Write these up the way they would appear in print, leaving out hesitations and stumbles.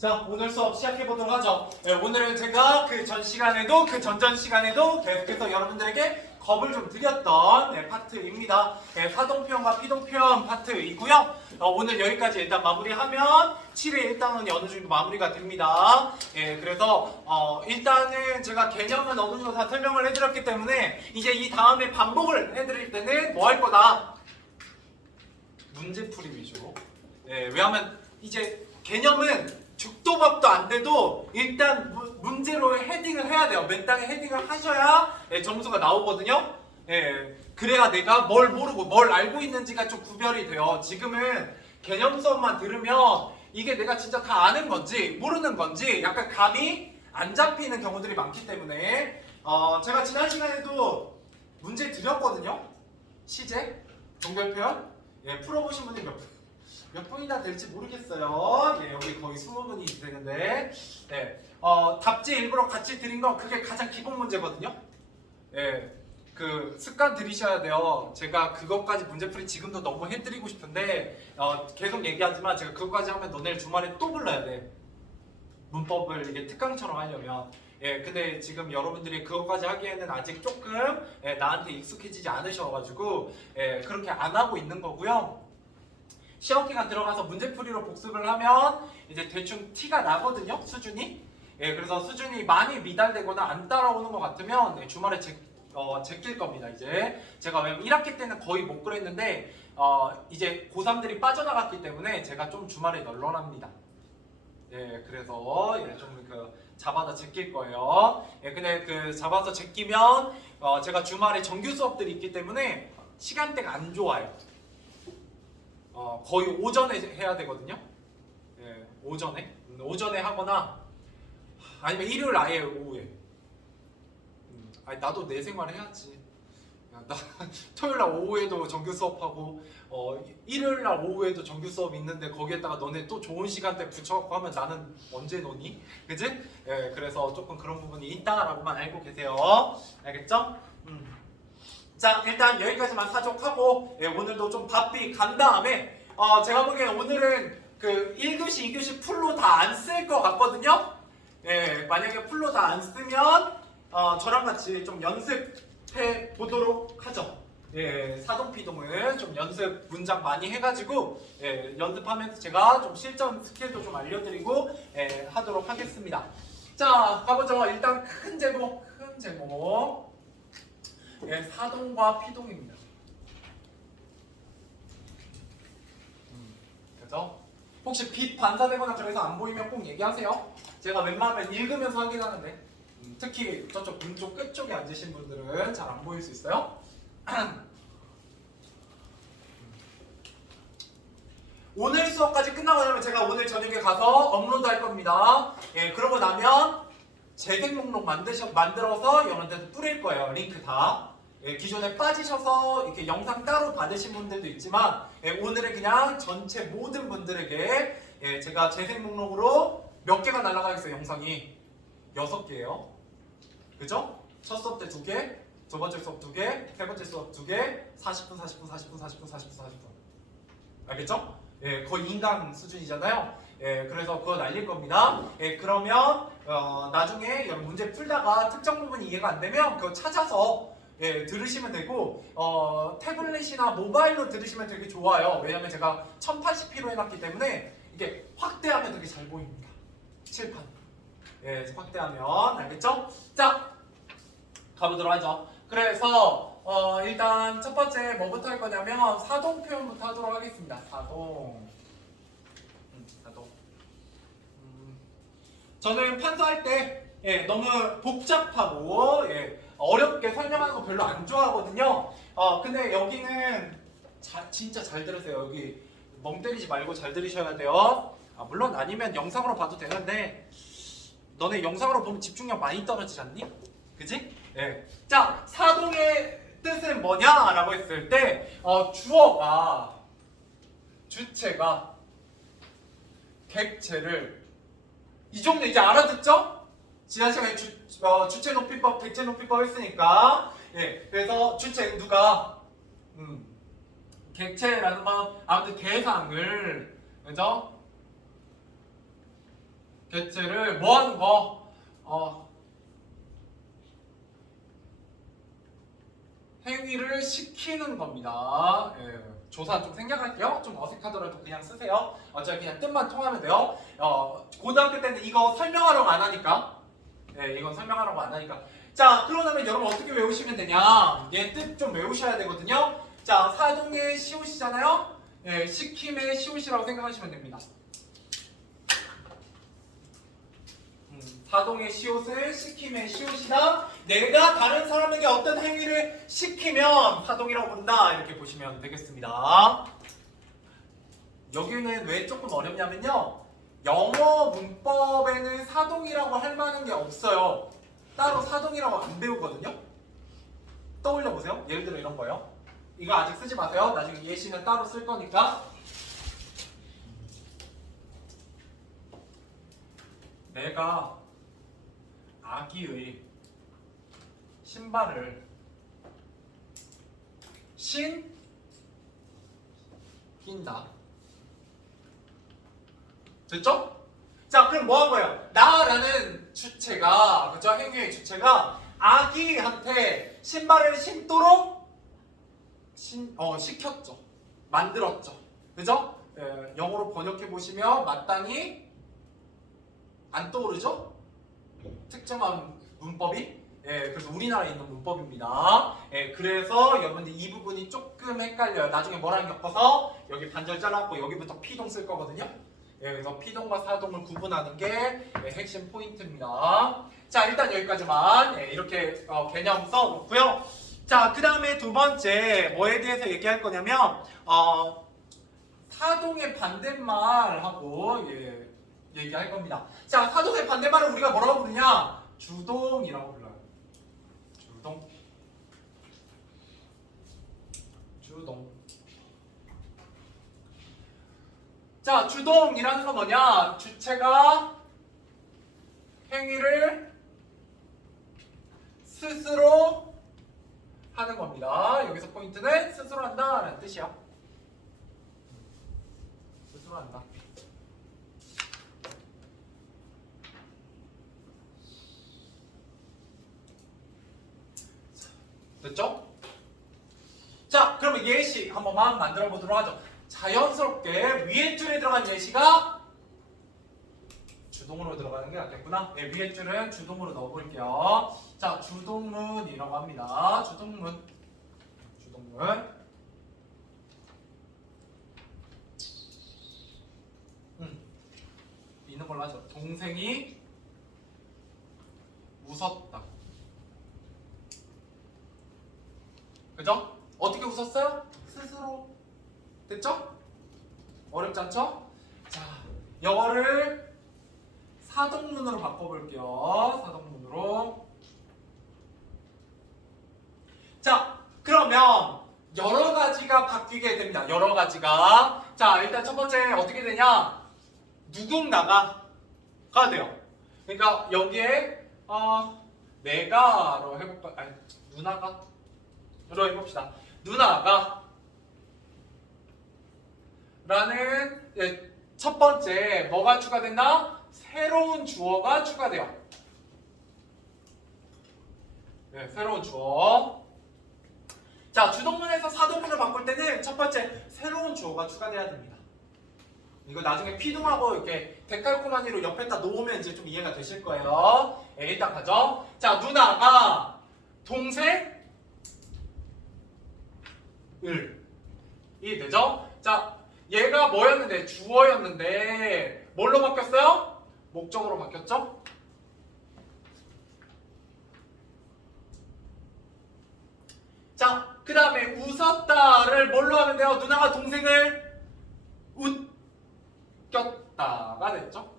자, 오늘 수업 시작해 보도록 하죠. 네, 오늘은 제가 그 전 시간에도 그 전전 시간에도 계속해서 여러분들에게 겁을 좀 드렸던 파트입니다. 사동표현과 피동표현 파트이고요. 오늘 여기까지 일단 마무리하면 7회 1단원이 어느 정도 마무리가 됩니다. 그래서 일단은 제가 개념은 어느 정도 다 설명을 해드렸기 때문에 이제 이 다음에 반복을 해드릴 때는 뭐 할 거다? 문제풀이 위주로. 왜냐하면 이제 개념은 죽도 밥도 안 돼도 일단 문제로 헤딩을 해야 돼요. 맨땅에 헤딩을 하셔야 점수가 나오거든요. 그래야 내가 뭘 모르고 뭘 알고 있는지가 좀 구별이 돼요. 지금은 개념 수업만 들으면 이게 내가 진짜 다 아는 건지 모르는 건지 약간 감이 안 잡히는 경우들이 많기 때문에 제가 지난 시간에도 문제 드렸거든요. 시제, 종결표현 풀어보신 분이 몇 분이나 될지 모르겠어요. 여기 거의 20분이 되는데 답지 일부러 같이 드린 건 그게 가장 기본 문제거든요. 그 습관 들이셔야 돼요. 제가 그것까지 문제풀이 지금도 너무 해드리고 싶은데 계속 얘기하지만 제가 그것까지 하면 너네를 주말에 또 불러야 돼. 문법을 이게 특강처럼 하려면. 근데 지금 여러분들이 그것까지 하기에는 아직 조금 나한테 익숙해지지 않으셔가지고 그렇게 안 하고 있는 거고요. 시험 기간 들어가서 문제풀이로 복습을 하면 이제 대충 티가 나거든요, 수준이. 그래서 수준이 많이 미달되거나 안 따라오는 것 같으면 주말에 제낄 겁니다. 이제 제가 왜냐면 1학기 때는 거의 못 그랬는데 이제 고3들이 빠져나갔기 때문에 제가 좀 주말에 널널합니다. 그래서 좀 잡아서 제낄 거예요. 근데 그 잡아서 제끼면 제가 주말에 정규 수업들이 있기 때문에 시간대가 안 좋아요. 거의 오전에 해야 되거든요. 오전에 하거나 아니면 일요일 아예 오후에. 아니 나도 내 생활 해야지. 나 토요일날 오후에도 정규 수업하고 일요일날 오후에도 정규 수업 있는데 거기에다가 너네 또 좋은 시간대 붙여갖고 하면 나는 언제 노니? 그지? 그래서 조금 그런 부분이 있다라고만 알고 계세요. 알겠죠? 자, 일단 여기까지만 사족하고 오늘도 좀 바삐 간 다음에 제가 보기엔 오늘은 그 1교시, 2교시 풀로 다 안 쓸 것 같거든요. 만약에 풀로 다 안 쓰면 저랑 같이 좀 연습해 보도록 하죠. 사동피동을 좀 연습 문장 많이 해가지고 연습하면서 제가 좀 실전 스킬도 좀 알려드리고 하도록 하겠습니다. 자, 가보죠. 일단 큰 제목. 사동과 피동입니다. 그죠? 혹시 빛 반사되거나 그래서 안 보이면 꼭 얘기하세요. 제가 웬만하면 읽으면서 하긴 하는데 특히 저쪽 문쪽 끝쪽에 앉으신 분들은 잘 안 보일 수 있어요. 오늘 수업까지 끝나고 나면 제가 오늘 저녁에 가서 업로드 할 겁니다. 그러고 나면 재생 목록 만들어서 여러분들한테 뿌릴 거예요. 링크 다. 기존에 빠지셔서 이렇게 영상 따로 받으신 분들도 있지만 오늘은 그냥 전체 모든 분들에게 제가 재생 목록으로 몇 개가 날아가겠어요. 영상이 6개예요. 그죠? 첫 수업 때 2개, 두 번째 수업 2개, 세 번째 수업 2개, 40분. 알겠죠? 거의 인강 수준이잖아요. 그래서 그거 날릴 겁니다. 그러면 나중에 여러분 문제 풀다가 특정 부분이 이해가 안 되면 그거 찾아서 들으시면 되고 태블릿이나 모바일로 들으시면 되게 좋아요. 왜냐면 제가 1080p로 해놨기 때문에 이게 확대하면 되게 잘 보입니다. 칠판. 확대하면 알겠죠? 자, 가보도록 하죠. 그래서 일단 첫 번째 뭐부터 할 거냐면 사동 표현부터 하도록 하겠습니다. 사동. 저는 판서할 때 너무 복잡하고 어렵게 설명하는 거 별로 안 좋아하거든요. 근데 여기는 진짜 잘 들으세요. 여기 멍 때리지 말고 잘 들으셔야 돼요. 물론 아니면 영상으로 봐도 되는데 너네 영상으로 보면 집중력 많이 떨어지지 않니? 그지? 자, 사동의 뜻은 뭐냐라고 했을 때 주어가 주체가 객체를 이 정도 이제 알아듣죠? 지난 시간에 주체 높이법, 객체 높이법 했으니까 그래서 주체 누가 객체라는 건 아무튼 대상을 그죠? get를 뭐 하는 거? 행위를 시키는 겁니다. 예, 조사 좀 생략할게요. 좀 어색하더라도 그냥 쓰세요. 어차피 그냥 뜻만 통하면 돼요. 고등학교 때는 이거 설명하라고 안 하니까. 예, 이건 설명하라고 안 하니까. 자, 그러면 여러분 어떻게 외우시면 되냐? 얘 뜻 좀 외우셔야 되거든요. 자, 사동의 시옷이잖아요. 예, 시킴의 시옷이라고 생각하시면 됩니다. 사동의 시옷을 시킴의 시옷이다. 내가 다른 사람에게 어떤 행위를 시키면 사동이라고 본다. 이렇게 보시면 되겠습니다. 여기는 왜 조금 어렵냐면요. 영어 문법에는 사동이라고 할 만한 게 없어요. 따로 사동이라고 안 배우거든요. 떠올려 보세요. 예를 들어 이런 거요. 이거 아직 쓰지 마세요. 나중에 예시는 따로 쓸 거니까. 내가 아기의 신발을 신긴다. 됐죠? 자, 그럼 뭐 한 거예요? 나라는 주체가, 그죠? 행위의 주체가 아기한테 신발을 신도록 시켰죠. 만들었죠. 그죠? 영어로 번역해 보시면 마땅히 안 떠오르죠? 특정한 문법이. 그래서 우리나라에 있는 문법입니다. 그래서 여러분들 이 부분이 조금 헷갈려요. 나중에 뭐랑 엮어서 여기 반절 잘랐고 여기부터 피동 쓸 거거든요. 그래서 피동과 사동을 구분하는 게 핵심 포인트입니다. 자, 일단 여기까지만 이렇게 개념 써놓고요. 자, 그 다음에 두 번째 뭐에 대해서 얘기할 거냐면 사동의 반대말하고 얘기할 겁니다. 자, 사동의 반대말을 우리가 뭐라고 부르냐? 주동이라고 불러요. 주동. 자, 주동이라는 건 뭐냐? 주체가 행위를 스스로 하는 겁니다. 여기서 포인트는 스스로 한다라는 뜻이야. 스스로 한다. 됐죠? 자, 그러면 예시 한 번만 만들어 보도록 하죠. 자연스럽게 위에 줄에 들어간 예시가 주동으로 들어가는 게 낫겠구나. 위에 줄은 주동으로 넣어볼게요. 자, 주동문이라고 합니다. 주동문. 있는 걸로 하죠. 동생이 웃었다. 그죠? 어떻게 웃었어요? 스스로. 됐죠? 어렵지 않죠? 자, 영어를 사동문으로 바꿔볼게요. 사동문으로. 자, 그러면 여러 가지가 바뀌게 됩니다. 여러 가지가. 자, 일단 첫 번째 어떻게 되냐? 누군가가 돼요. 그러니까 여기에 내가로 해볼까? 아니, 누나가? 로 해봅시다. 누나가 라는 첫 번째 뭐가 추가된다? 새로운 주어가 추가돼요. 새로운 주어. 자, 주동문에서 사동문을 바꿀 때는 첫 번째 새로운 주어가 추가돼야 됩니다. 이거 나중에 피동하고 이렇게 데칼코마니로 옆에다 놓으면 이제 좀 이해가 되실 거예요. 일단 가죠. 자, 누나가 동생을 이해되죠? 자, 얘가 뭐였는데? 주어였는데 뭘로 바뀌었어요? 목적으로 바뀌었죠? 자, 그 다음에 웃었다를 뭘로 하면 돼요? 누나가 동생을 웃겼다가 됐죠?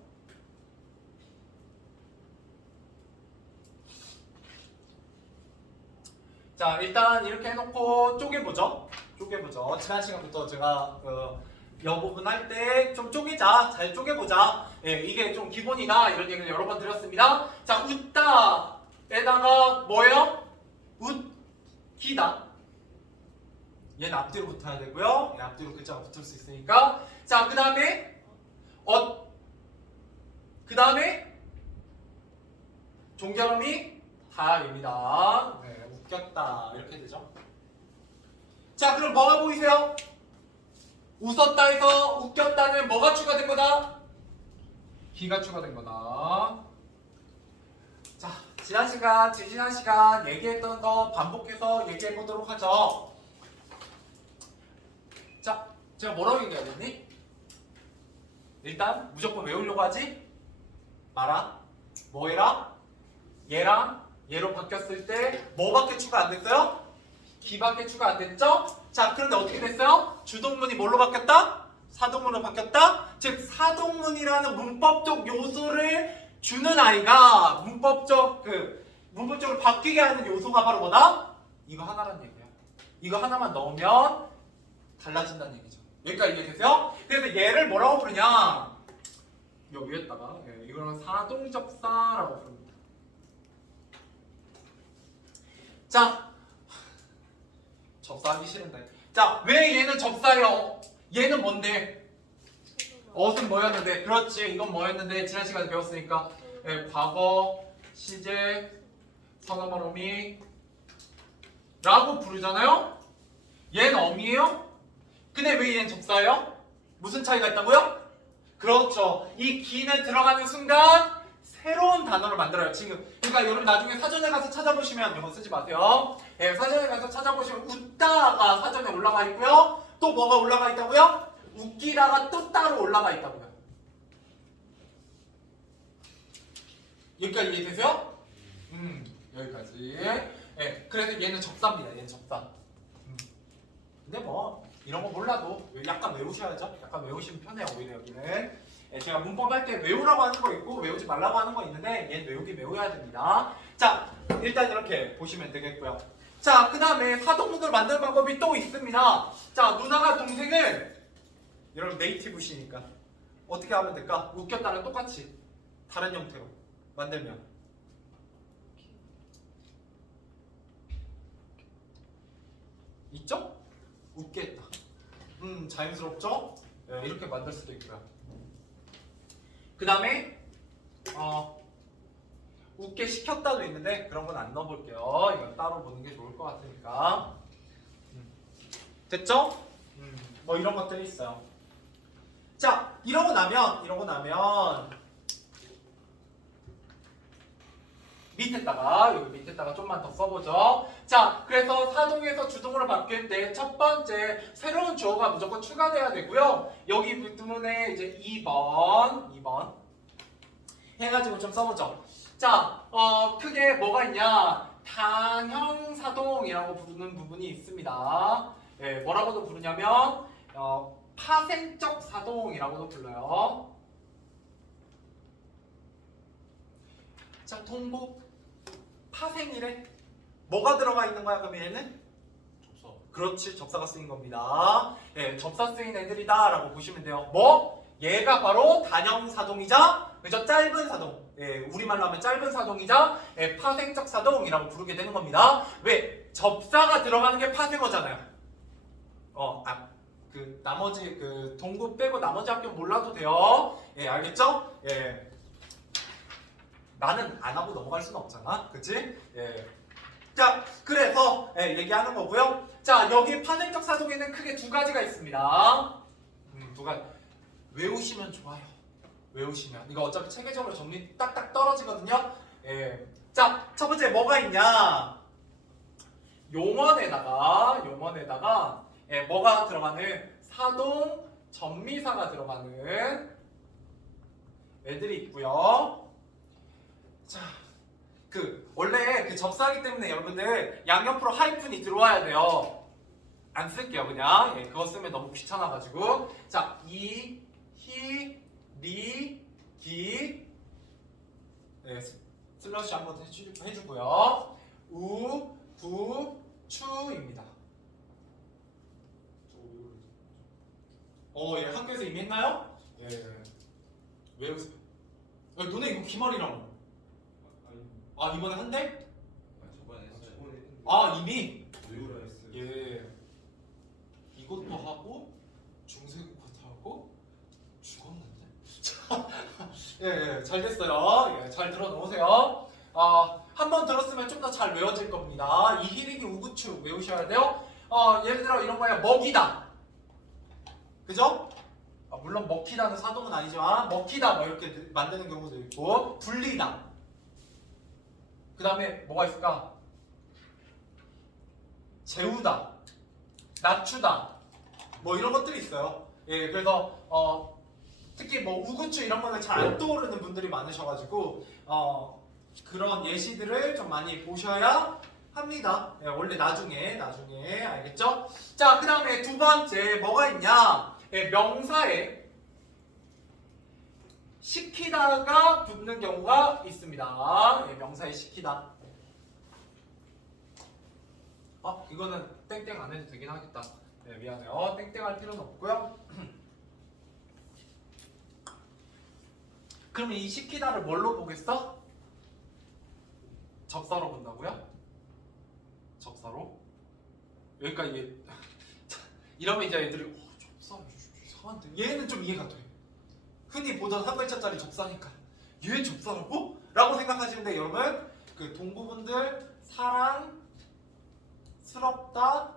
자, 일단 이렇게 해놓고 쪼개보죠. 지난 시간부터 제가 이 부분 할 때 좀 쪼개자, 잘 쪼개보자. 이게 좀 기본이다 이런 얘기를 여러 번 드렸습니다. 자, 웃다에다가 뭐예요? 웃기다. 얘는 앞뒤로 붙어야 되고요. 앞뒤로 글자가 붙을 수 있으니까. 자, 그 다음에 그 다음에 종결음이 다입니다. 네, 웃겼다 이렇게 되죠. 자, 그럼 뭐가 보이세요? 웃었다에서 웃겼다는 뭐가 추가된 거다? 기가 추가된 거다. 자, 지난 시간 얘기했던 거 반복해서 얘기해 보도록 하죠. 자, 제가 뭐라고 얘기하겠니? 일단 무조건 외우려고 하지 마라. 뭐 해라? 얘랑 얘로 바뀌었을 때 뭐밖에 추가 안 됐어요? 기밖에 추가 안 됐죠? 자, 그런데 어떻게 됐어요? 주동문이 뭘로 바뀌었다? 사동문으로 바뀌었다? 즉 사동문이라는 문법적 요소를 주는 아이가 문법적으로 바뀌게 하는 요소가 바로 뭐다? 이거 하나란 얘기야. 이거 하나만 넣으면 달라진다는 얘기죠. 여기까지 이해되세요? 그래서 얘를 뭐라고 부르냐? 여기 위에다가 이거는 사동접사라고 부릅니다. 자, 접사하기 싫은데. 자, 왜 얘는 접사예요? 얘는 뭔데? 어순 뭐였는데? 그렇지, 이건 뭐였는데? 지난 시간에 배웠으니까 과거, 시제, 선어말 어미 라고 부르잖아요? 얘는 어미예요? 근데 왜 얘는 접사예요? 무슨 차이가 있다고요? 그렇죠. 이 기는 들어가는 순간 새로운 단어를 만들어요. 지금 그러니까 여러분 나중에 사전에 가서 찾아보시면 이거 쓰지 마세요. 사전에 가서 찾아보시면 웃다가 사전에 올라가 있고요. 또 뭐가 올라가 있다고요? 웃기다가 또 따로 올라가 있다고요. 여기까지 이해되세요? 여기까지. 그래서 얘는 접사입니다. 얘는 접사. 근데 뭐 이런 거 몰라도 약간 외우셔야죠. 약간 외우시면 편해요. 오히려 여기는. 제가 문법 할 때 외우라고 하는 거 있고 외우지 말라고 하는 거 있는데 얘는 외워야 됩니다. 자, 일단 이렇게 보시면 되겠고요. 자, 그 다음에 사동문을 만드는 방법이 또 있습니다. 자, 누나가 동생을 여러분 네이티브시니까 어떻게 하면 될까? 웃겼다랑 똑같이 다른 형태로 만들면 있죠? 웃게 했다. 자연스럽죠? 이렇게 만들 수도 있고요. 그 다음에 웃게 시켰다도 있는데 그런 건 안 넣어볼게요. 이건 따로 보는 게 좋을 것 같으니까. 됐죠? 뭐 이런 것들이 있어요. 자, 이러고 나면 여기 밑에다가 좀만 더 써보죠. 자, 그래서 사동에서 주동으로 바뀔 때 첫 번째 새로운 주어가 무조건 추가돼야 되고요. 여기 부분에 이제 2번 해가지고 좀 써보죠. 자, 크게 뭐가 있냐? 단형사동이라고 부르는 부분이 있습니다. 뭐라고도 부르냐면 파생적 사동이라고도 불러요. 자, 통보 파생이래. 뭐가 들어가 있는 거야? 그럼 얘는? 접사. 그렇지, 접사가 쓰인 겁니다. 접사 쓰인 애들이다 라고 보시면 돼요. 뭐? 얘가 바로 단형사동이자 그죠? 짧은 사동. 우리말로 하면 짧은 사동이자 파생적 사동이라고 부르게 되는 겁니다. 왜? 접사가 들어가는 게 파생어잖아요. 나머지 동구 빼고 나머지 학교 몰라도 돼요. 알겠죠? 나는 안 하고 넘어갈 수는 없잖아. 그치? 자, 그래서 얘기하는 거고요. 자, 여기 파생적 사동에는 크게 두 가지가 있습니다. 두 가지. 외우시면 좋아요. 외우시면. 이거 어차피 체계적으로 정리 딱딱 떨어지거든요. 자, 첫 번째 뭐가 있냐? 용언에다가 뭐가 들어가는 사동 전미사가 들어가는 애들이 있고요. 자, 원래 접사하기 때문에 여러분들 양옆으로 하이픈이 들어와야 돼요. 안 쓸게요, 그냥. 그거 쓰면 너무 귀찮아가지고. 자, 이, 히, 리, 기. 슬러시 한번 해주고요. 우, 부, 추입니다. 학교에서 이미 했나요? 외우세요. 너네 이거 기말이랑. 이번에 한대? 저번에 했어요. 이미? 외우라 했어요. 이것도 하고 중세국화도 하고 죽었는데? 예, 잘 됐어요. 예, 잘 들어놓으세요. 한 번 들었으면 좀 더 잘 외워질 겁니다. 이 히리기 우구축 외우셔야 돼요. 예를 들어 이런 거야. 먹이다. 그죠? 물론 먹히다는 사동은 아니지만 먹히다 뭐 이렇게 만드는 경우도 있고 불리다. 그 다음에 뭐가 있을까? 재우다, 낮추다 뭐 이런 것들이 있어요. 예, 그래서 특히 뭐 우구추 이런 거는 잘 안 떠오르는 분들이 많으셔가지고 그런 예시들을 좀 많이 보셔야 합니다. 예, 원래 나중에 알겠죠? 자, 그 다음에 두 번째 뭐가 있냐? 예, 명사에 시키다가 붙는 경우가 있습니다. 예, 명사에 시키다. 이거는 땡땡 안 해도 되긴 하겠다. 네, 미안해요. 땡땡 할 필요는 없고요. 그러면 이 시키다를 뭘로 보겠어? 접사로 본다고요? 접사로? 여기까지 이러면 이제 애들이 접사 이상한데 얘는 좀 이해가 돼. 흔히 보던 한 글자짜리 접사니까 얘 접사라고? 라고 생각하시는데 여러분 그 동부분들 사랑스럽다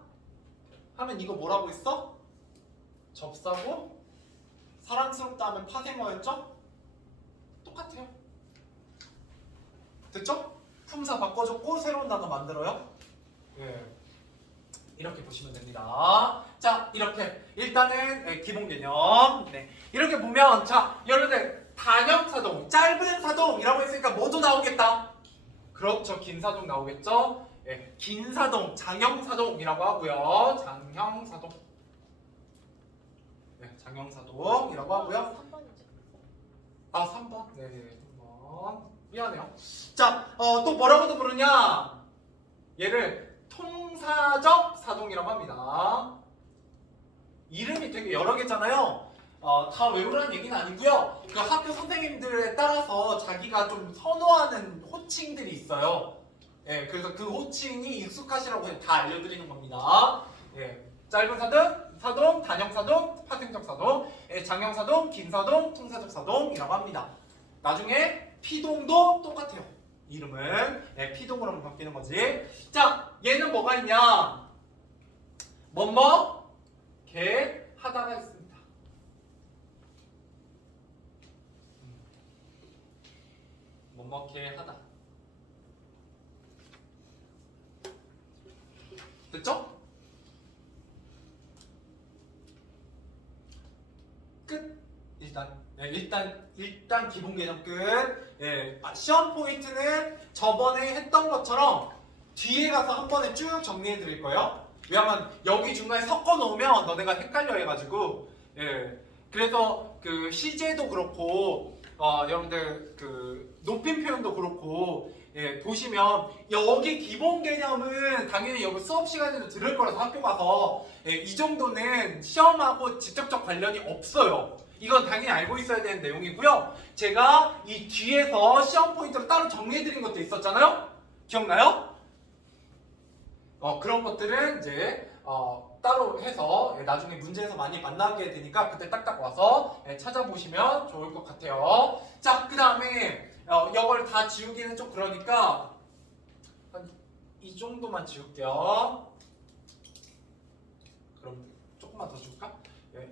하면 이거 뭐라고 했어? 접사고 사랑스럽다 하면 파생어였죠? 똑같아요. 됐죠? 품사 바꿔줬고 새로운 단어 만들어요. 예. 이렇게 보시면 됩니다. 자, 이렇게 일단은 기본 개념. 네. 이렇게 보면 자, 여러분들 단형 사동, 짧은 사동이라고 했으니까 뭐도 나오겠다. 그렇죠. 긴 사동 나오겠죠. 예. 긴 사동, 장형 사동이라고 하고요. 장형 사동. 네, 장형 사동이라고 하고요. 3번이죠. 3번. 네, 3번. 미안해요. 자, 또 뭐라고도 부르냐? 얘를 통사적 사동이라고 합니다. 이름이 되게 여러 개잖아요. 다 외우라는 얘기는 아니고요. 그 학교 선생님들에 따라서 자기가 좀 선호하는 호칭들이 있어요. 예, 그래서 그 호칭이 익숙하시라고 다 알려드리는 겁니다. 예, 짧은 사동, 단형 사동, 파생적 사동, 예, 장형 사동, 긴 사동, 통사적 사동이라고 합니다. 나중에 피동도 똑같아요. 이름은 피동으로 바뀌는 거지. 자, 얘는 뭐가 있냐? 뭐뭐 개 하다가 있습니다. 뭐뭐 개 하다. 됐죠? 끝. 일단 기본 개념 끝. 예, 시험 포인트는 저번에 했던 것처럼 뒤에 가서 한 번에 쭉 정리해 드릴 거예요. 왜냐면 여기 중간에 섞어 놓으면 너네가 헷갈려 해가지고. 예, 그래서 그 시제도 그렇고 여러분들 그 높임 표현도 그렇고 예, 보시면 여기 기본 개념은 당연히 여기 수업 시간에도 들을 거라서 학교 가서 이 정도는 시험하고 직접적 관련이 없어요. 이건 당연히 알고 있어야 되는 내용이고요. 제가 이 뒤에서 시험 포인트로 따로 정리해드린 것도 있었잖아요. 기억나요? 그런 것들은 이제 따로 해서 나중에 문제에서 많이 만나게 되니까 그때 딱딱 와서 찾아보시면 좋을 것 같아요. 자, 그 다음에 이걸 다 지우기는 좀 그러니까 한 이 정도만 지울게요. 그럼 조금만 더 지울까?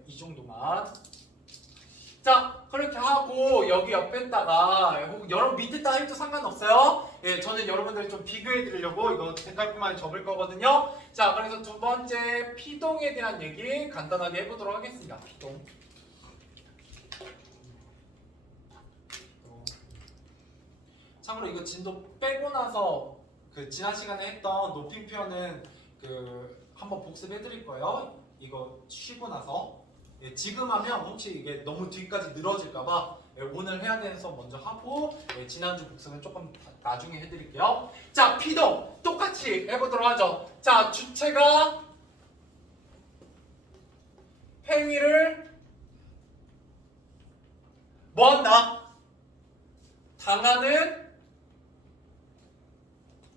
이 정도만. 자, 그렇게 하고 여기 옆에다가 혹은 여러분 밑에다 해도 상관없어요. 예, 저는 여러분들 좀 비교해 드리려고 이거 색깔뿐만 접을 거거든요. 자, 그래서 두 번째 피동에 대한 얘기 간단하게 해보도록 하겠습니다. 피동. 참고로 이거 진도 빼고 나서 그 지난 시간에 했던 높임 표현은 그 한번 복습해 드릴 거예요. 이거 쉬고 나서. 예, 지금 하면 혹시 이게 너무 뒤까지 늘어질까봐 오늘 해야 되는 수업 먼저 하고 지난주 복습은 조금 나중에 해드릴게요. 자, 피동 똑같이 해보도록 하죠. 자, 주체가 행위를 뭐한다? 당하는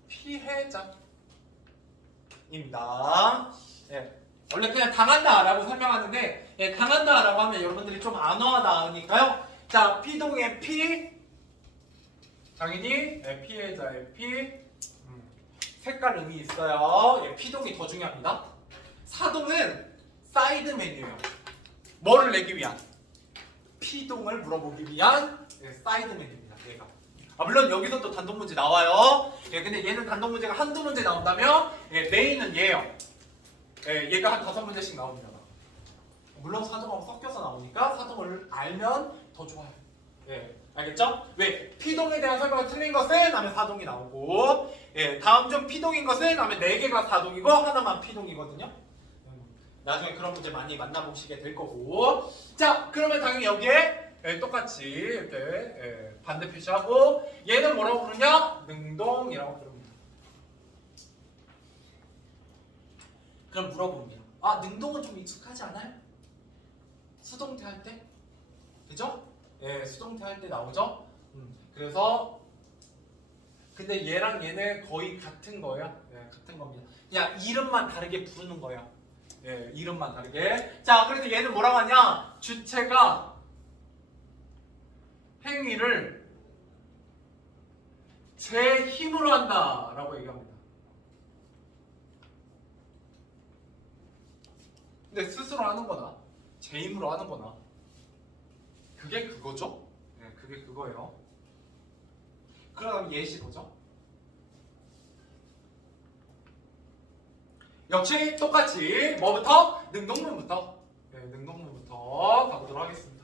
피해자입니다. 예. 원래 그냥 당한다라고 설명하는데 당한다라고 하면 여러분들이 좀 안 와닿으니까요. 자, 피동의 피 당연히 피해자의 피 색깔 의미 있어요. 예, 피동이 더 중요합니다. 사동은 사이드 메뉴예요. 뭐를 내기 위한? 피동을 물어보기 위한 사이드 메뉴입니다. 얘가. 물론 여기서 또 단독 문제 나와요. 예, 근데 얘는 단독 문제가 한두 문제 나온다면 메인은 얘예요. 얘가 한 5문제씩 나옵니다. 물론 사동하고 섞여서 나오니까 사동을 알면 더 좋아요. 예, 알겠죠? 왜? 피동에 대한 설명이 틀린 것은 하면 사동이 나오고, 다음 중 피동인 것은 하면 4개가 사동이고 하나만 피동이거든요. 나중에 그런 문제 많이 만나보시게 될 거고. 자, 그러면 당연히 여기에 똑같이 이렇게 반대 표시하고, 얘는 뭐라고 부르냐? 능동이라고 부릅니다. 그럼 물어봅니다. 능동은 좀 익숙하지 않아요? 수동태 할 때? 그죠? 예, 수동태 할 때 나오죠? 그래서 근데 얘랑 얘는 거의 같은 거예요. 예, 같은 겁니다. 그냥 이름만 다르게 부르는 거예요. 예, 이름만 다르게. 자, 그래서 얘는 뭐라고 하냐? 주체가 행위를 제 힘으로 한다라고 얘기합니다. 근데 스스로 하는 거나 제 힘으로 하는 거나 그게 그거죠? 네, 그게 그거예요. 그럼 예시 보죠. 역시 똑같이 뭐부터? 능동문부터. 네, 능동문부터 가보도록 하겠습니다.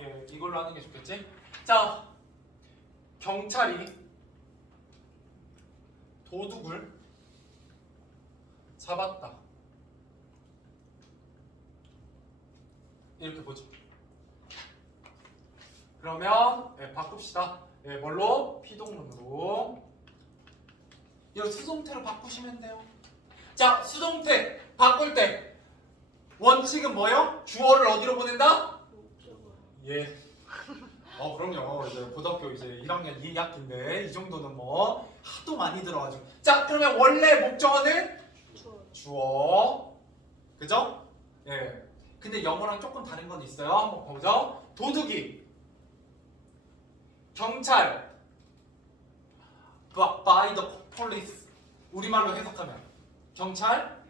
예, 이걸로 하는 게 좋겠지? 자, 경찰이 도둑을 잡았다. 이렇게 보죠. 그러면 바꿉시다. 뭘로? 피동문으로. 이거 수동태로 바꾸시면 돼요. 자, 수동태 바꿀 때 원칙은 뭐예요? 주어를 어디로 보낸다? 예. 그럼요. 이제 고등학교 이제 1학년 2학기인데 이 정도는 뭐 하도 많이 들어가지고. 자, 그러면 원래 목적어는 주어. 그죠? 예. 근데 영어랑 조금 다른 건 있어요. 한번 보죠. 도둑이 경찰 by the police 우리말로 해석하면 경찰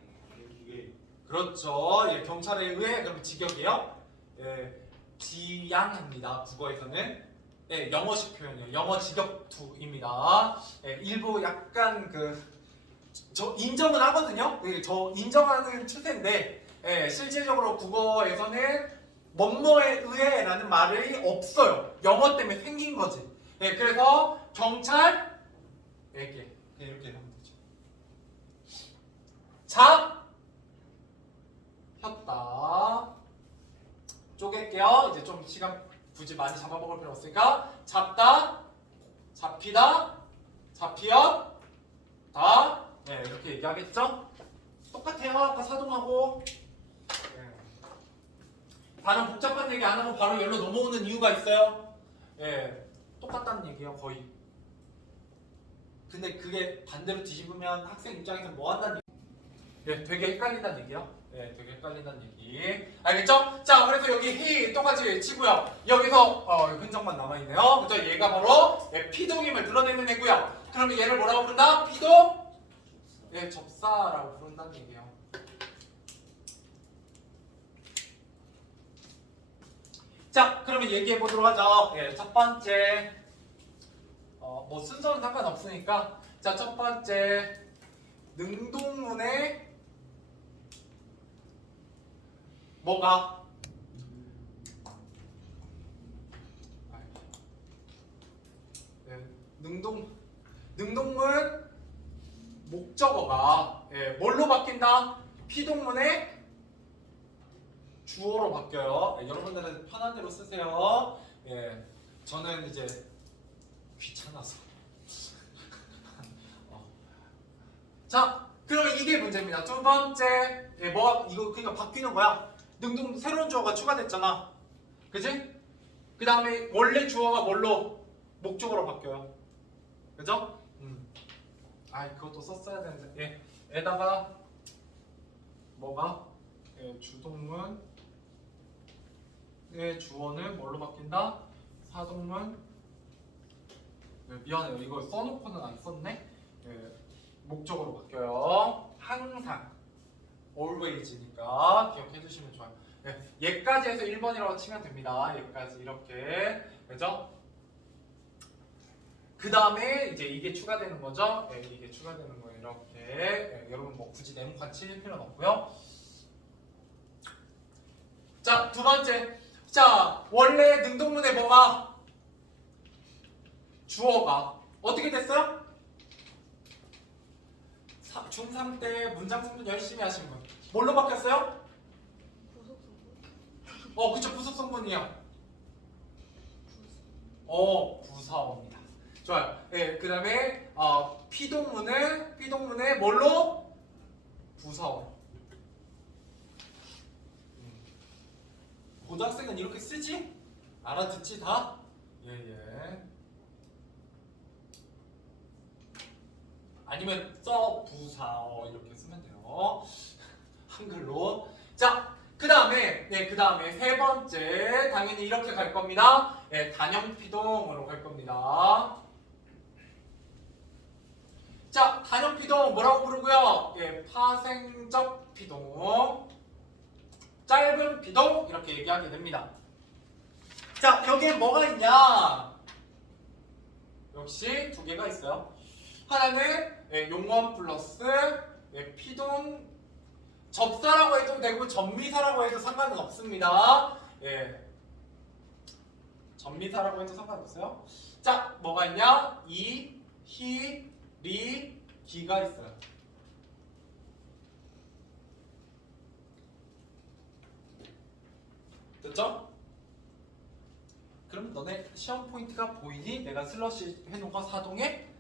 그렇죠. 예, 경찰에 의해 그럼 직역이에요. 예, 지양합니다. 국어에서는 예, 영어식 표현이에요. 영어 직역투입니다. 예, 일부 약간 저 인정은 하거든요. 예, 저 인정하는 추세인데 실질적으로 국어에서는 뭐뭐에 의해라는 말이 없어요. 영어 때문에 생긴 거지. 그래서 경찰에게 이렇게 하면 되죠. 잡혔다. 쪼갤게요. 이제 좀 시간 굳이 많이 잡아먹을 필요 없으니까 잡다, 잡히다, 잡히었다. 이렇게 얘기하겠죠? 똑같아요. 아까 사동하고. 다른 복잡한 얘기 안 하고 바로 열로 넘어오는 이유가 있어요. 똑같다는 얘기예요, 거의. 근데 그게 반대로 뒤집으면 학생 입장에서 뭐 한다는 얘기? 되게 헷갈린다는 얘기요. 되게 헷갈린다는 얘기. 알겠죠? 자, 그래서 여기 he 똑같이 치고요. 여기서 흔적만 남아있네요. 그죠? 얘가 바로 피동임을 드러내는 애고요. 그러면 얘를 뭐라고 부른다? 피동? 접사라고 부른다는 얘기예요. 자, 그러면 얘기해 보도록 하죠. 첫 번째, 뭐 순서는 상관없으니까, 자, 첫 번째, 능동문에 뭐가? 능동문 목적어가 뭘로 바뀐다? 피동문에 주어로 바뀌어요. 여러분들은 편한 대로 쓰세요. 저는 이제 귀찮아서. 자, 그러면 이게 문제입니다. 두 번째, 뭐가 이거 그러니까 바뀌는 거야. 능동 새로운 주어가 추가됐잖아. 그지? 그 다음에 원래 주어가 뭘로? 목적어로 바뀌어요. 그죠? 그것도 썼어야 되는데. 에다가 뭐가 주동문의 주어는 뭘로 바뀐다? 사동문. 미안해요. 이거 써놓고는 안 썼네. 목적으로 바뀌어요. 항상 always니까 기억해 주시면 좋아요. 얘까지 해서 1번이라고 치면 됩니다. 얘까지 이렇게. 그죠? 그 다음에 이제 이게 추가되는 거죠. 이게 추가되는 거예요. 이렇게. 여러분 뭐 굳이 네모칸 칠 필요는 없고요. 자, 두 번째. 자, 원래 능동문에 뭐가? 주어가 어떻게 됐어요? 중3 때 문장 성분 열심히 하신 분. 뭘로 바뀌었어요? 그쵸. 부속 성분이요. 부사어입니다. 좋아요. 그 다음에 피동문에 뭘로? 부사어. 고등학생은 이렇게 쓰지? 알아듣지 다? 예. 아니면 부사어 이렇게 쓰면 돼요. 한글로. 자, 그 다음에 세 번째 당연히 이렇게 갈 겁니다. 단형피동으로 갈 겁니다. 자, 단형피동 뭐라고 부르고요? 파생적 피동, 짧은 피동 이렇게 얘기하게 됩니다. 자, 여기에 뭐가 있냐? 역시 두 개가 있어요. 하나는 용원 플러스 피동, 접사라고 해도 되고 전미사라고 해도 상관은 없습니다. 전미사라고 해도 상관없어요. 자, 뭐가 있냐? 이, 히, 리, 기가 있어요. 됐죠? 그럼 너네 시험 포인트가 보이니? 내가 슬러시 해놓은 거 사동에?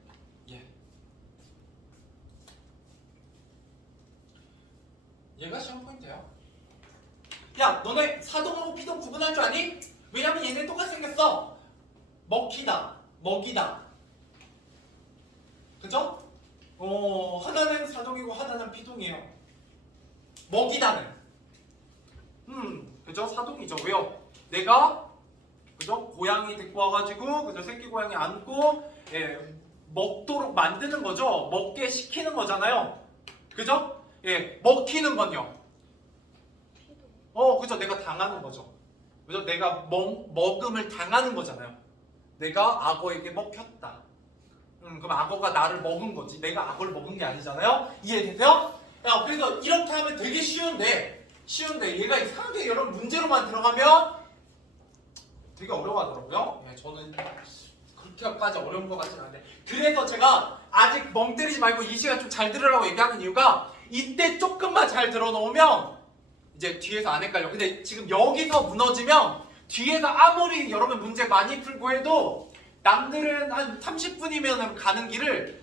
얘가 시험 포인트야. 야, 너네 사동하고 피동 구분할 줄 아니? 왜냐면 얘네 똑같이 생겼어. 먹히다, 먹이다. 그죠? 하나는 사동이고 하나는 피동이에요. 먹이다는 그죠? 사동이죠. 왜요? 내가 그죠? 고양이 데리고 와가지고 그죠? 새끼 고양이 안고 먹도록 만드는 거죠. 먹게 시키는 거잖아요. 그죠? 먹히는 건요. 그죠? 내가 당하는 거죠. 그죠? 내가 먹음을 당하는 거잖아요. 내가 악어에게 먹혔다. 그럼 악어가 나를 먹은 거지. 내가 악어를 먹은 게 아니잖아요. 이해되세요? 그래서 이렇게 하면 되게 쉬운데 얘가 이상하게 여러분 문제로만 들어가면 되게 어려워하더라고요. 저는 그렇게까지 어려운 것 같지는 않은데, 그래서 제가 아직 멍 때리지 말고 이 시간 좀 잘 들으라고 얘기하는 이유가 이때 조금만 잘 들어놓으면 이제 뒤에서 안 헷갈려. 근데 지금 여기서 무너지면 뒤에서 아무리 여러분 문제 많이 풀고 해도 남들은 한 30분이면 가는 길을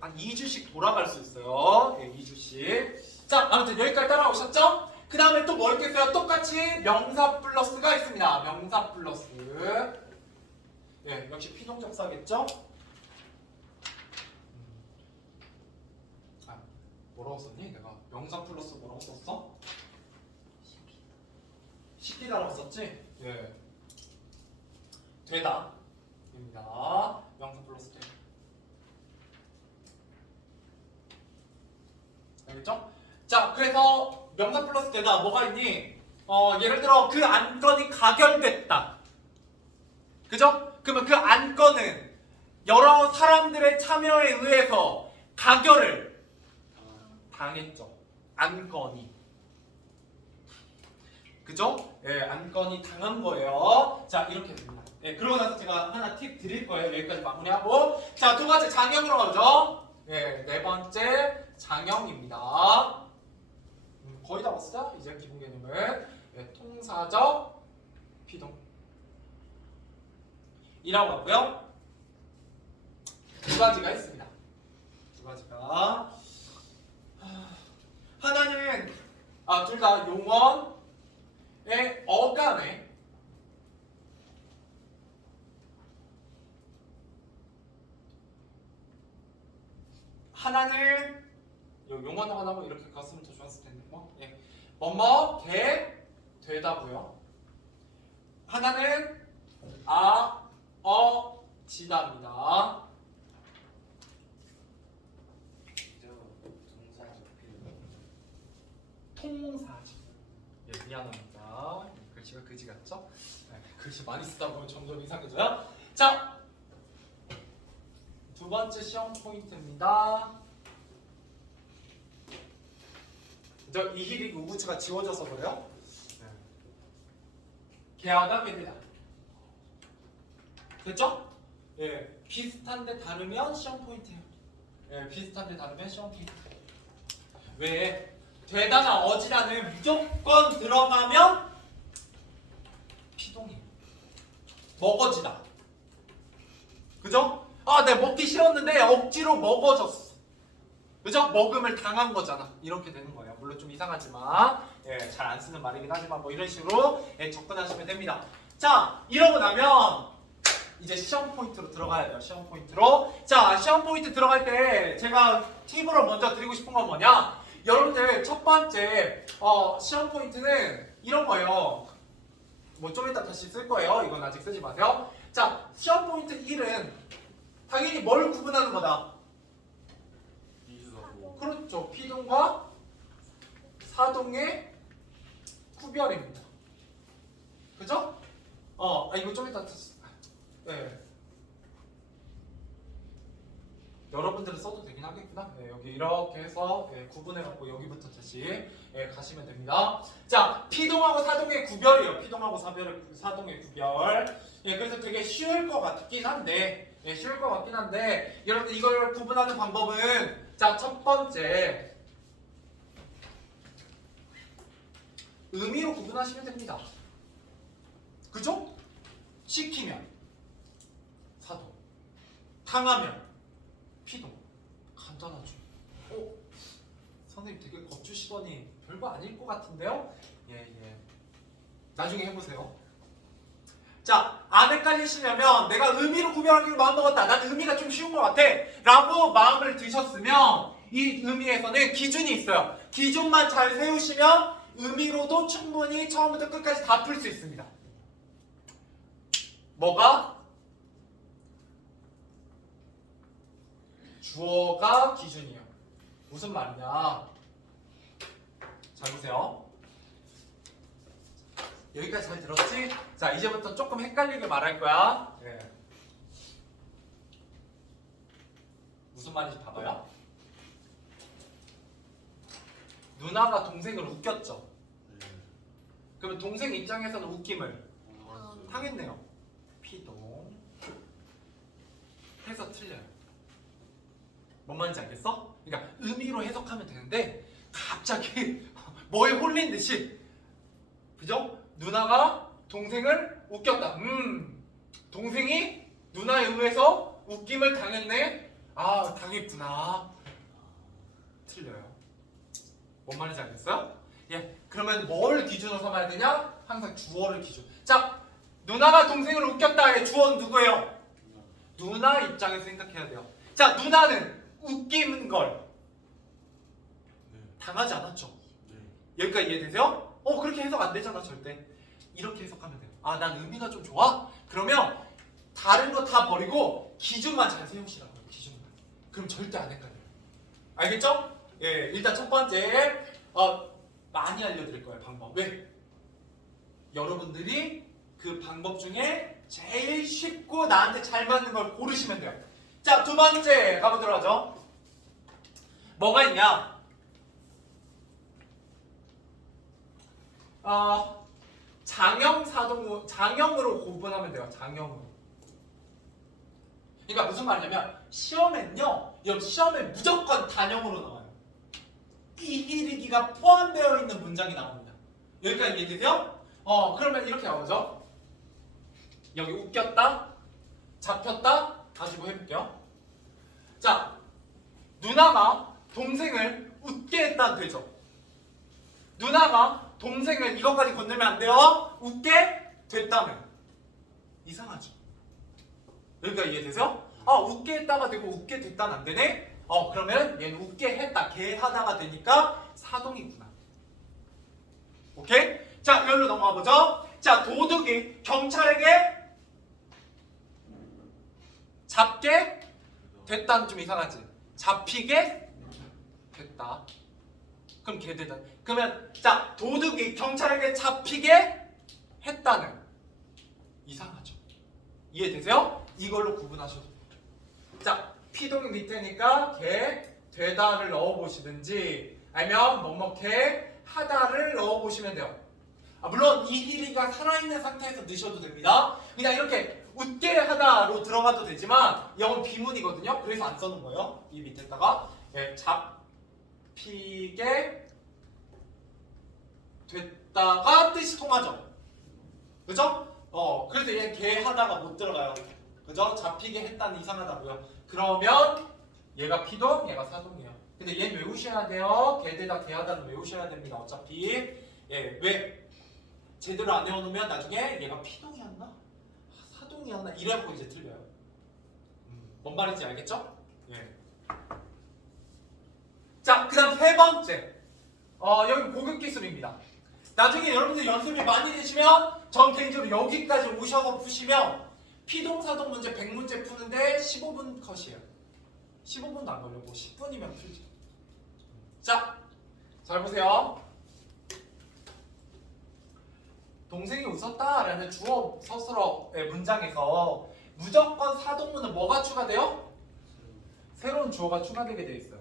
한 2주씩 돌아갈 수 있어요. 2주씩. 자, 아무튼 여기까지 따라오셨죠? 그 다음에 또 뭐 있겠어요? 똑같이 명사 플러스가 있습니다. 명사 플러스. 역시 피동접사겠죠? 뭐라고 썼니? 내가 명사 플러스 뭐라고 썼어? 시키다라고 썼지? 되다 입니다. 명사 플러스 되다. 알겠죠? 자, 그래서 명사 플러스 되다 뭐가 있니? 예를 들어 그 안건이 가결됐다. 그죠? 그러면 그 안건은 여러 사람들의 참여에 의해서 가결을 당했죠. 안건이. 그죠? 안건이 당한 거예요. 자, 이렇게 됩니다. 그러고 나서 제가 하나 팁 드릴 거예요. 여기까지 마무리하고. 자, 두 번째 장형으로 가죠. 네 번째 장형입니다. 거의 다 왔어요. 이제 기본 개념은 통사적 피동 이라고 하고요. 두 가지가 있습니다. 두 가지가 하나는 둘 다 용언의 어간에 하나는 용언어가 나오고 이렇게 갔으면 더 좋았을 텐데 뭐. 예. 뭐뭐 되다고요. 하나는 지다입니다. 통사지. 예, 미안합니다. 글씨가 그지 같죠? 네, 글씨 많이 쓰다 보면 점점 이상해져요. 자, 두 번째 시험 포인트입니다. 저 이히릭 우구츠가 지워져서 그래요? 네. 개하다 개되다. 됐죠? 예, 비슷한데 다르면 시험 포인트예요. 예, 비슷한데 다르면 시험 포인트. 왜? 되다나 어지다는 무조건 들어가면 피동이에요. 먹어지다. 그죠? 아, 내가 먹기 싫었는데 억지로 먹어졌어. 그죠? 먹음을 당한 거잖아. 이렇게 되는 거예요. 물론 좀 이상하지만, 예, 잘 안 쓰는 말이긴 하지만 뭐 이런 식으로 예, 접근하시면 됩니다. 자, 이러고 나면 이제 시험 포인트로 들어가야 돼요. 시험 포인트로. 자, 시험 포인트 들어갈 때 제가 팁으로 먼저 드리고 싶은 건 뭐냐? 여러분들 첫 번째 시험 포인트는 이런 거예요. 뭐 좀 이따 다시 쓸 거예요. 이건 아직 쓰지 마세요. 자, 시험 포인트 1은 당연히 뭘 구분하는 거다. 그렇죠. 피동과 사동의 구별입니다. 그죠? 이거 좀 이따 네. 여러분들은 써도 되긴 하겠구나. 네, 여기 이렇게 해서 구분해갖고 여기부터 다시 가시면 됩니다. 자, 피동하고 사동의 구별이에요. 피동하고 사동의 구별. 그래서 되게 쉬울 것 같긴 한데, 쉬울 것 같긴 한데, 여러분들 이걸 구분하는 방법은 자, 첫 번째 의미로 구분하시면 됩니다. 그죠? 시키면 사동, 당하면 피동. 간단하죠. 선생님 되게 겁주시더니 별거 아닐 것 같은데요? 예. 나중에 해보세요. 자, 안 헷갈리시려면 내가 의미로 구별하기로 마음먹었다. 난 의미가 좀 쉬운 것 같아. 라고 마음을 드셨으면 이 의미에서는 기준이 있어요. 기준만 잘 세우시면 의미로도 충분히 처음부터 끝까지 다 풀 수 있습니다. 뭐가? 주어가 기준이에요. 무슨 말이냐? 잘 보세요. 여기까지 잘 들었지? 자, 이제부터 조금 헷갈리게 말할 거야. 무슨 말인지 봐봐요. 누나가 동생을 웃겼죠. 그러면 동생 입장에서는 웃김을 당했네요. 피동 해서 틀려요. 뭔 말인지 알겠어? 그러니까 의미로 해석하면 되는데 갑자기 뭐에 홀린 듯이, 그죠? 누나가 동생을 웃겼다. 동생이 누나에 의해서 웃김을 당했네. 아, 당했구나. 틀려요. 뭔 말인지 알겠어요? 예, 그러면 뭘 기준으로 삼아야 되냐? 항상 주어를 기준. 자, 누나가 동생을 웃겼다의 주어는 누구예요? 누나 입장에서 생각해야 돼요. 자, 누나는 웃기는 걸 당하지 않았죠. 여기까지 이해되세요? 그렇게 해석 안 되잖아, 절대. 이렇게 해석하면 돼요. 아, 난 의미가 좀 좋아? 그러면 다른 거 다 버리고 기준만 잘 세우시라고요. 기준만. 그럼 절대 안 헷갈려요. 알겠죠? 예, 일단 첫 번째 많이 알려드릴 거예요, 방법. 왜? 여러분들이 그 방법 중에 제일 쉽고 나한테 잘 맞는 걸 고르시면 돼요. 자, 두 번째 가보도록 하죠. 뭐가 있냐? 장형으로 구분하면 돼요. 장형으로. 그러니까 무슨 말이냐면 시험엔요, 여러분 시험에 무조건 단형으로 나와요. 이히리기가 포함되어 있는 문장이 나옵니다. 여기까지 이해되세요? 그러면 이렇게 나오죠. 여기 웃겼다, 잡혔다, 가지고 해볼게요. 자, 누나가 동생을 웃게 했다 되죠. 누나가 동생을 이것까지 건들면 안 돼요. 웃게 됐다면 이상하죠. 여기까지 이해되세요? 웃게 했다가 되고 웃게 됐다는 안 되네. 그러면 얘는 웃게 했다. 개 하다가 되니까 사동이구나. 오케이? 자, 여기로 넘어가 보죠. 자, 도둑이 경찰에게 잡게 됐다는 좀 이상하지? 잡히게 됐다. 그럼 개되다. 그러면 자, 도둑이 경찰에게 잡히게 했다는 이상하죠. 이해되세요? 이걸로 구분하셔도 돼요. 자, 피동이 밑에니까 개 되다를 넣어보시든지 아니면 뭐뭐개 하다를 넣어보시면 돼요. 물론 이희리가 살아있는 상태에서 넣으셔도 됩니다. 그냥 이렇게 웃게 하다로 들어가도 되지만 영은 비문이거든요. 그래서 안 써는 거예요. 이 밑에다가 잡히게 됐다가 뜻이 통하죠. 그죠? 그래서 얘는 개 하다가 못 들어가요. 그죠? 잡히게 했다는 이상하다고요. 그러면 얘가 피동, 얘가 사동이에요. 근데 얘는 외우셔야 돼요. 개되다 개하다는 외우셔야 됩니다. 어차피 왜? 제대로 안 외워놓으면 나중에 얘가 피동이었나? 사동이었나? 이래갖고 이제 틀려요. 뭔 말인지 알겠죠? 예. 자, 그 다음 세 번째. 여기 고급 기술입니다. 나중에 여러분들 연습이 많이 되시면 전 개인적으로 여기까지 오셔서 푸시면 피동사동 문제 100문제 푸는데 15분 컷이에요. 15분도 안 걸려. 뭐 10분이면 풀죠. 자, 잘 보세요. 동생이 웃었다라는 주어 서술어의 문장에서 무조건 사동문은 뭐가 추가돼요? 새로운 주어가 추가되게 돼 있어요.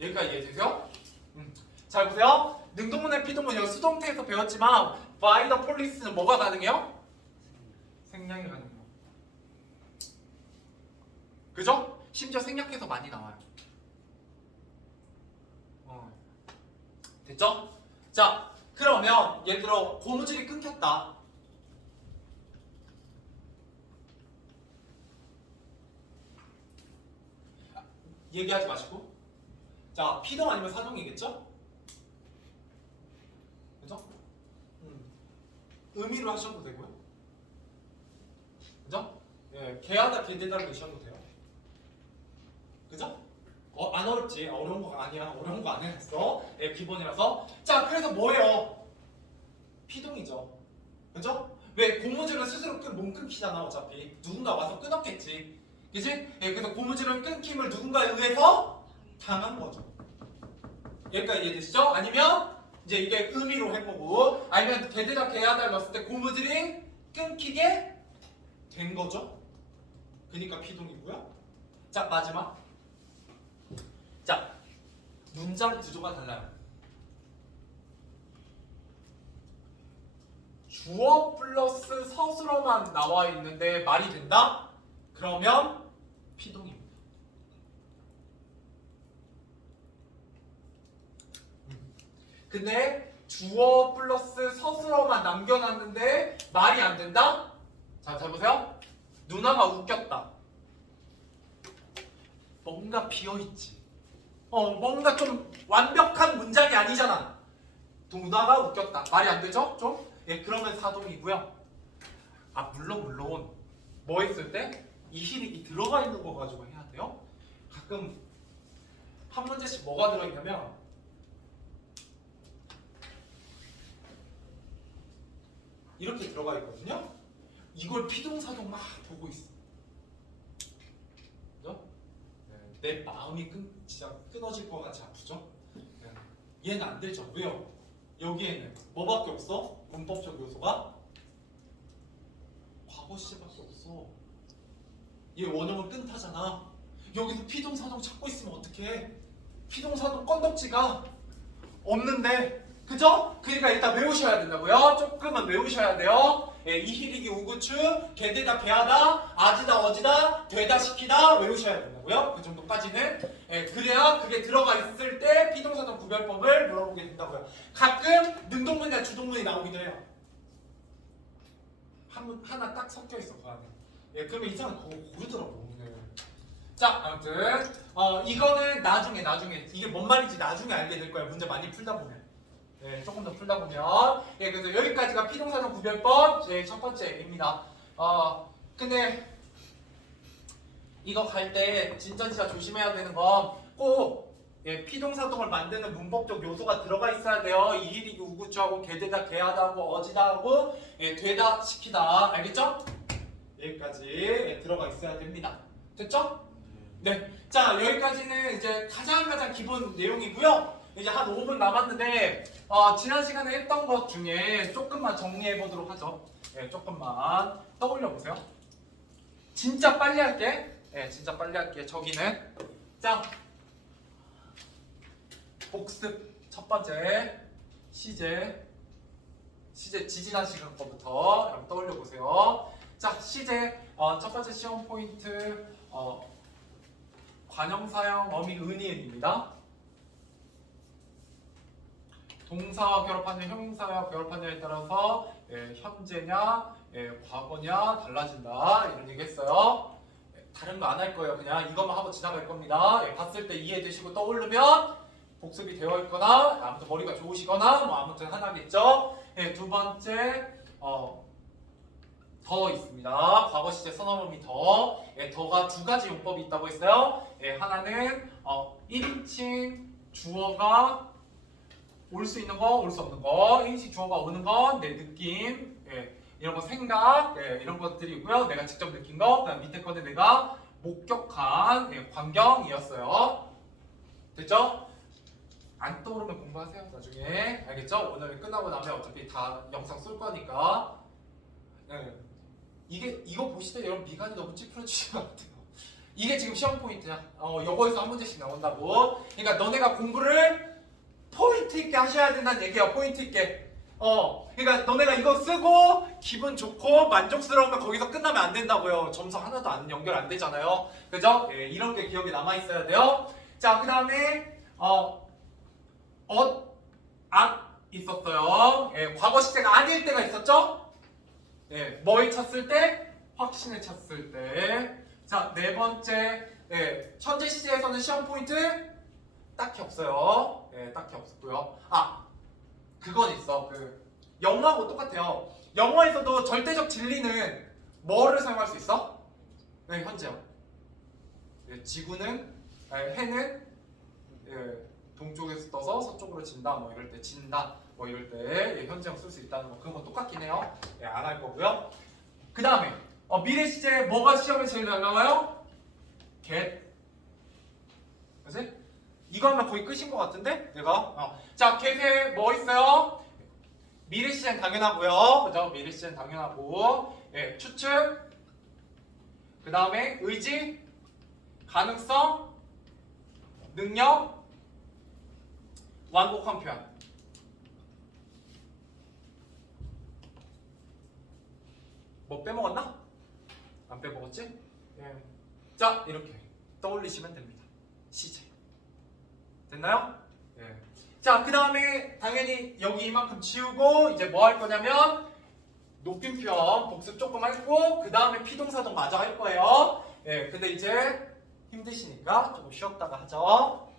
여기까지 이해되세요? 잘 보세요. 능동문의 피동문 여기 수동태에서 배웠지만 by the police는 뭐가 가능해요? 생략이 가능해요. 그죠? 심지어 생략해서 많이 나와요. 됐죠? 자, 그러면 예를 들어 고무줄이 끊겼다. 얘기하지 마시고. 자, 피동 아니면 사동이겠죠? 그죠? 의미로 하셔도 되고요. 그죠? 예, 개하다 개되다를 넣으셔도 돼요. 그죠? 안 어렵지? 어려운 거 아니야. 어려운 거 안 했어. 예, 기본이라서. 자, 그래서 뭐예요? 피동이죠. 그죠? 왜? 고무줄은 스스로 못 끊기잖아. 어차피 누군가 와서 끊었겠지. 그지? 예, 그래서 고무줄은 끊김을 누군가에 의해서 당한 거죠. 여기까지 이해되시죠? 아니면 이제 이게 의미로 해보고, 아니면 개되다 개하다 넣었을 때 고무줄이 끊기게 된 거죠. 그러니까 피동이고요. 자, 마지막. 자, 문장 구조가 달라요. 주어 플러스 서술어만 나와 있는데 말이 된다? 그러면 피동입니다. 근데 주어 플러스 서술어만 남겨놨는데 말이 안 된다? 자, 잘 보세요. 누나가 웃겼다. 뭔가 비어있지. 뭔가 좀 완벽한 문장이 아니잖아. 누나가 웃겼다. 말이 안 되죠? 좀? 예, 그러면 사동이고요. 물론 뭐 했을 때? 이실이 들어가 있는 거 가지고 해야 돼요. 가끔 한 문제씩 뭐가 들어있냐면 이렇게 들어가 있거든요. 이걸 피동사동 막 보고 있어. 그죠? 내 마음이 진짜 끊어질 것 같이 아프죠? 얘는 안 되죠. 왜요? 여기에는 뭐밖에 없어? 문법적 요소가 과거 시제밖에 없어. 얘 원형은 끈타잖아. 여기서 피동사동 찾고 있으면 어떡해? 피동사동 건덕지가 없는데, 그죠? 그러니까 일단 외우셔야 된다고요. 조금은 외우셔야 돼요. 예, 이희리기 우구추, 개되다 개하다, 아지다 어지다, 되다 시키다 외우셔야 된다고요. 그 정도까지는. 예, 그래야 그게 들어가 있을 때 피동사동 구별법을 물어보게 된다고요. 가끔 능동문이나 주동문이 나오기도 해요. 하나 딱 섞여 있어 그 안에. 예, 그러면 이상한 거 고르더라고. 자, 아무튼 이거는 나중에 이게 뭔 말인지 나중에 알게 될 거야. 문제 많이 풀다 보면. 네, 조금 더 풀다 보면. 예, 그래서 여기까지가 피동사동 구별법 제 첫 번째입니다. 근데 이거 갈 때 진짜 조심해야 되는 건꼭 예, 피동사동을 만드는 문법적 요소가 들어가 있어야 돼요. 이히리기 우구추하고 게되다 게하다하고 어지다하고 예, 되다 시키다 알겠죠? 여기까지 예, 들어가 있어야 됩니다. 됐죠? 네. 자 여기까지는 이제 가장 기본 내용이고요. 이제 한 5분 남았는데 지난 시간에 했던 것 중에 조금만 정리해 보도록 하죠. 예, 조금만 떠올려 보세요. 진짜 빨리 할게. 예, 진짜 빨리 할게. 저기는 자 복습 첫 번째 시제 지지난 시간 거부터 한번 떠올려 보세요. 자 시제 첫 번째 시험 포인트 관형사형 어미 은이은입니다. 동사와 결합하냐 형용사와 결합하냐에 따라서 현재냐 과거냐 달라진다 이런 얘기 했어요. 다른 거 안 할 거예요. 그냥 이것만 하고 지나갈 겁니다. 봤을 때 이해되시고 떠오르면 복습이 되어 있거나 아무튼 머리가 좋으시거나 뭐 아무튼 하나겠죠. 두 번째 더 있습니다. 과거 시제 선언음이 더가 두 가지 용법이 있다고 했어요. 하나는 1인칭 주어가 올 수 있는 거, 올 수 없는 거, 1인칭 주어가 오는 거, 내 느낌, 이런 거 생각, 이런 것들이고요. 내가 직접 느낀 거, 그다음 밑에 거는 내가 목격한 광경이었어요. 됐죠? 안 떠오르면 공부하세요. 나중에 알겠죠? 오늘 끝나고 나면 어차피 다 영상 쏠 거니까. 이거 보실 때 여러분 미간이 너무 찌푸려지시면 안 돼요. 이게 지금 시험 포인트야. 요거에서 한 문제씩 나온다고. 그러니까 너네가 공부를 포인트 있게 하셔야 된다는 얘기야. 포인트 있게. 그러니까 너네가 이거 쓰고 기분 좋고 만족스러우면 거기서 끝나면 안 된다고요. 점수 하나도 연결 안 되잖아요. 그죠? 이런 게 기억에 남아 있어야 돼요. 자, 그 다음에 있었어요. 과거 시제가 아닐 때가 있었죠? 뭘 찾을 때? 확신을 찾을 때. 자, 네 번째, 현재 시제에서는 시험 포인트 딱히 없어요. 딱히 없었고요. 그건 있어. 영어하고 똑같아요. 영어에서도 절대적 진리는 뭐를 사용할 수 있어? 현재요. 지구는 해는 동쪽에서 떠서 서쪽으로 진다. 뭐 이럴 때 진다. 뭐 이럴 때 현재형 쓸 수 있다는 거 그건 뭐 똑같긴 해요. 안 할 거고요. 그 다음에 미래 시제 뭐가 시험에 제일 잘 나와요? get. 그치? 이거 하면 거의 끝인 것 같은데? 내가 자 get에 뭐 있어요? 미래 시제는 당연하고요. 그죠? 미래 시제는 당연하고 추측 그 다음에 의지 가능성 능력 완곡한 표현. 뭐 빼먹었나? 안 빼먹었지? 자 이렇게 떠올리시면 됩니다. 시제 됐나요? 자, 그 다음에 당연히 여기 이만큼 지우고 이제 뭐 할 거냐면 높임표 복습 조금 했고 그 다음에 피동사동 마저 할 거예요. 근데 이제 힘드시니까 조금 쉬었다가 하죠.